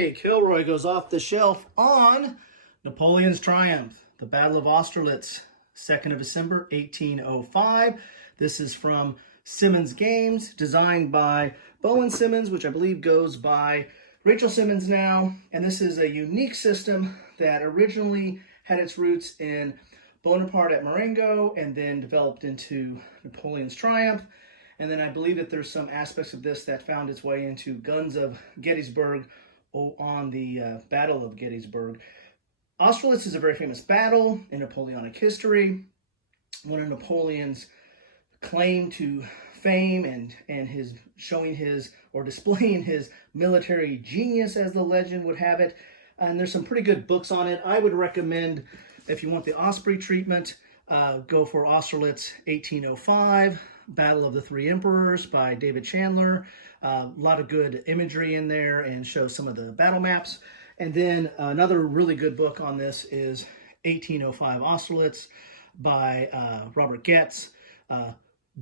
Okay, Kilroy goes off the shelf on Napoleon's Triumph, the Battle of Austerlitz, 2nd of December, 1805. This is from Simmons Games, designed by Bowen Simmons, which I believe goes by Rachel Simmons now. And this is a unique system that originally had its roots in Bonaparte at Marengo and then developed into Napoleon's Triumph. And then I believe that there's some aspects of this that found its way into Guns of Gettysburg on the Battle of Gettysburg. Austerlitz is a very famous battle in Napoleonic history. One of Napoleon's claim to fame and his showing his or displaying his military genius, as the legend would have it. And there's some pretty good books on it. I would recommend, if you want the Osprey treatment, go for Austerlitz 1805. Battle of the Three Emperors by David Chandler. A lot of good imagery in there and shows some of the battle maps. And then another really good book on this is 1805 Austerlitz by Robert Goetz.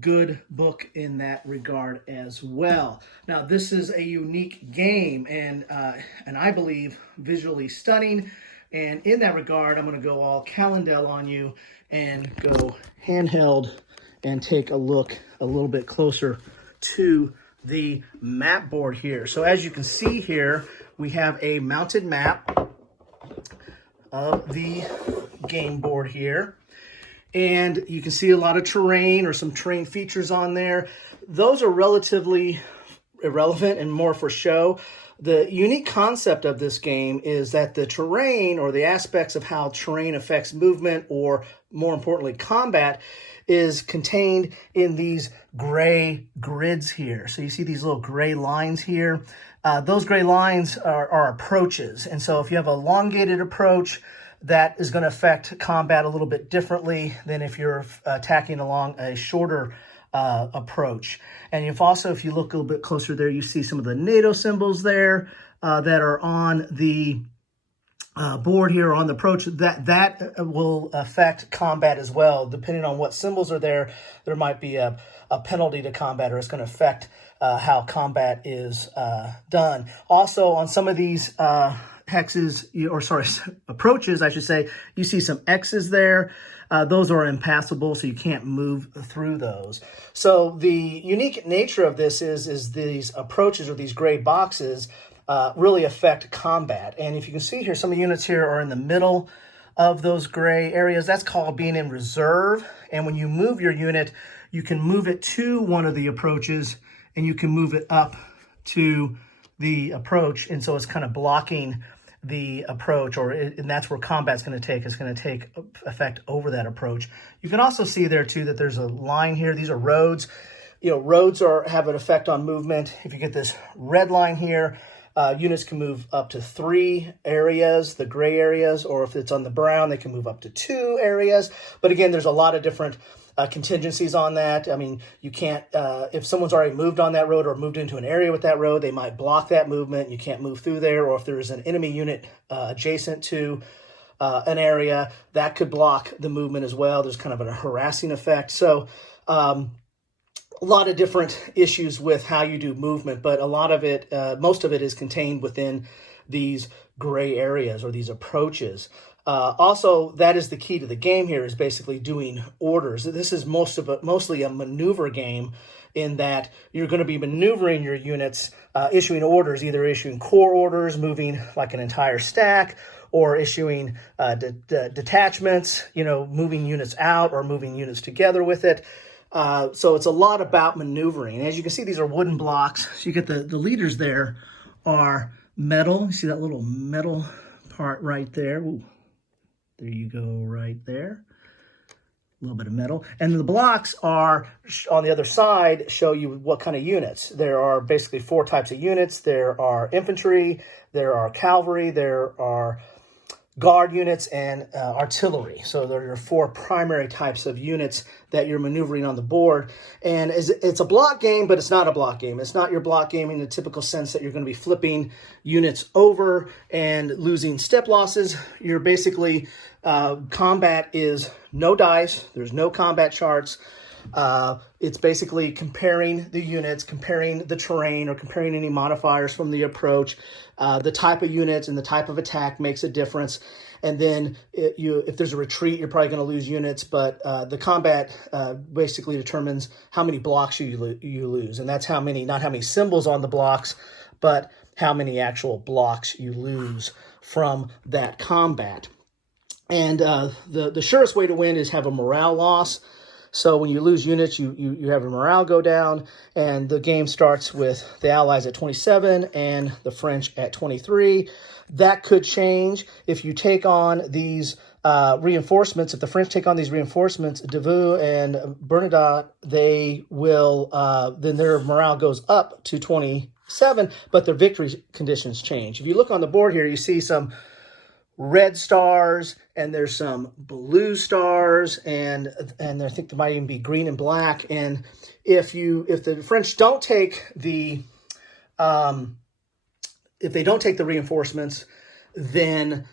Good book in that regard as well. Now, this is a unique game and I believe visually stunning. And in that regard, I'm going to go all Callendel on you and go handheld and take a look a little bit closer to the map board here. So as you can see here, we have a mounted map of the game board here. And you can see a lot of terrain or some terrain features on there. Those are relatively irrelevant and more for show. The unique concept of this game is that the terrain or the aspects of how terrain affects movement, or more importantly, combat, is contained in these gray grids here. So you see these little gray lines here. Those gray lines are approaches. And so if you have an elongated approach, that is going to affect combat a little bit differently than if you're attacking along a shorter approach. And if you look a little bit closer there, you see some of the NATO symbols there that are on the board here on the approach. That will affect combat as well. Depending on what symbols are there, there might be a penalty to combat, or it's going to affect how combat is done. Also, on some of these approaches, I should say, you see some X's there. Those are impassable, so you can't move through those. So the unique nature of this is these approaches, or these gray boxes, really affect combat. And if you can see here, some of the units here are in the middle of those gray areas. That's called being in reserve. And when you move your unit, you can move it to one of the approaches, and you can move it up to the approach. And so it's kind of blocking the approach, and that's where combat's going to take. It's going to take effect over that approach. You can also see there too that there's a line here. These are roads. Roads have an effect on movement. If you get this red line here, units can move up to 3 areas, the gray areas, or if it's on the brown, they can move up to 2 areas. But again, there's a lot of different contingencies on that. I mean, you can't, if someone's already moved on that road or moved into an area with that road, they might block that movement. You can't move through there. Or if there's an enemy unit adjacent to an area, that could block the movement as well. There's kind of a harassing effect. So a lot of different issues with how you do movement, but a lot of it, most of it is contained within these gray areas or these approaches. Also, that is the key to the game here, is basically doing orders. This is mostly a maneuver game, in that you're going to be maneuvering your units, issuing orders, either issuing core orders, moving like an entire stack, or issuing detachments, moving units out or moving units together with it. So it's a lot about maneuvering. As you can see, these are wooden blocks. So you get the leaders there are metal. You see that little metal part right there? Ooh. There you go, right there. A little bit of metal. And the blocks are, on the other side, show you what kind of units. There are basically 4 types of units. There are infantry, there are cavalry, there are guard units, and artillery. So there are 4 primary types of units that you're maneuvering on the board. And it's a block game, but it's not a block game. It's not your block game in the typical sense that you're going to be flipping units over and losing step losses. You're basically, combat is no dice. There's no combat charts. It's basically comparing the units, comparing the terrain, or comparing any modifiers from the approach. The type of units and the type of attack makes a difference. And then if there's a retreat, you're probably going to lose units, but the combat basically determines how many blocks you lose. And that's how many, not how many symbols on the blocks, but how many actual blocks you lose from that combat. And the surest way to win is have a morale loss. So when you lose units, you have a morale go down, and the game starts with the Allies at 27 and the French at 23. That could change if you take on these reinforcements. If the French take on these reinforcements, Davout and Bernadotte, they will, then their morale goes up to 27, but their victory conditions change. If you look on the board here, you see some red stars, and there's some blue stars, and I think there might even be green and black. And if the French don't take the if they don't take the reinforcements, then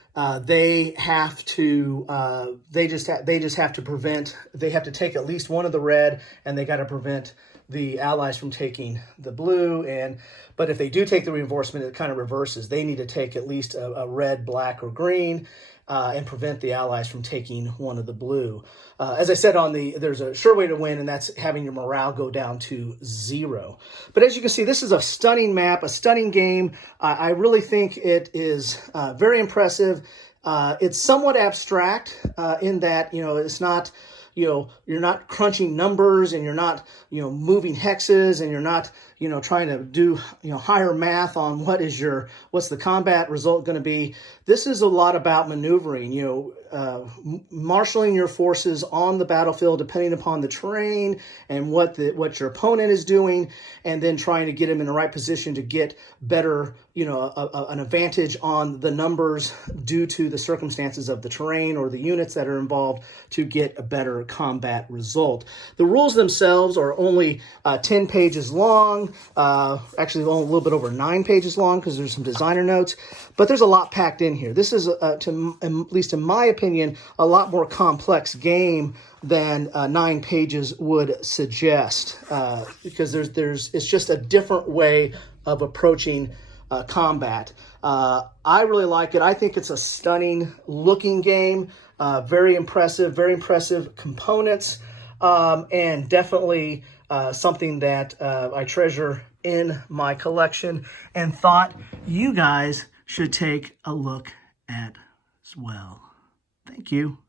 they have to they just have to prevent. They have to take at least one of the red, and they got to prevent the Allies from taking the blue. But if they do take the reinforcement, it kind of reverses. They need to take at least a red, black, or green, and prevent the Allies from taking one of the blue. As I said, there's a sure way to win, and that's having your morale go down to 0. But as you can see, this is a stunning map, a stunning game. I really think it is very impressive. It's somewhat abstract in that, it's not, you're not crunching numbers, and you're not, moving hexes, and you're not, trying to do, higher math on what's the combat result going to be. This is a lot about maneuvering, marshaling your forces on the battlefield depending upon the terrain and what your opponent is doing, and then trying to get him in the right position to get better, an advantage on the numbers due to the circumstances of the terrain or the units that are involved to get a better combat result. The rules themselves are only 10 pages long, actually only a little bit over 9 pages long because there's some designer notes, but there's a lot packed in here. This is, at least in my opinion, a lot more complex game than 9 pages would suggest, because it's just a different way of approaching combat. I really like it. I think it's a stunning looking game, very impressive components, and definitely something that I treasure in my collection and thought you guys should take a look at as well. Thank you.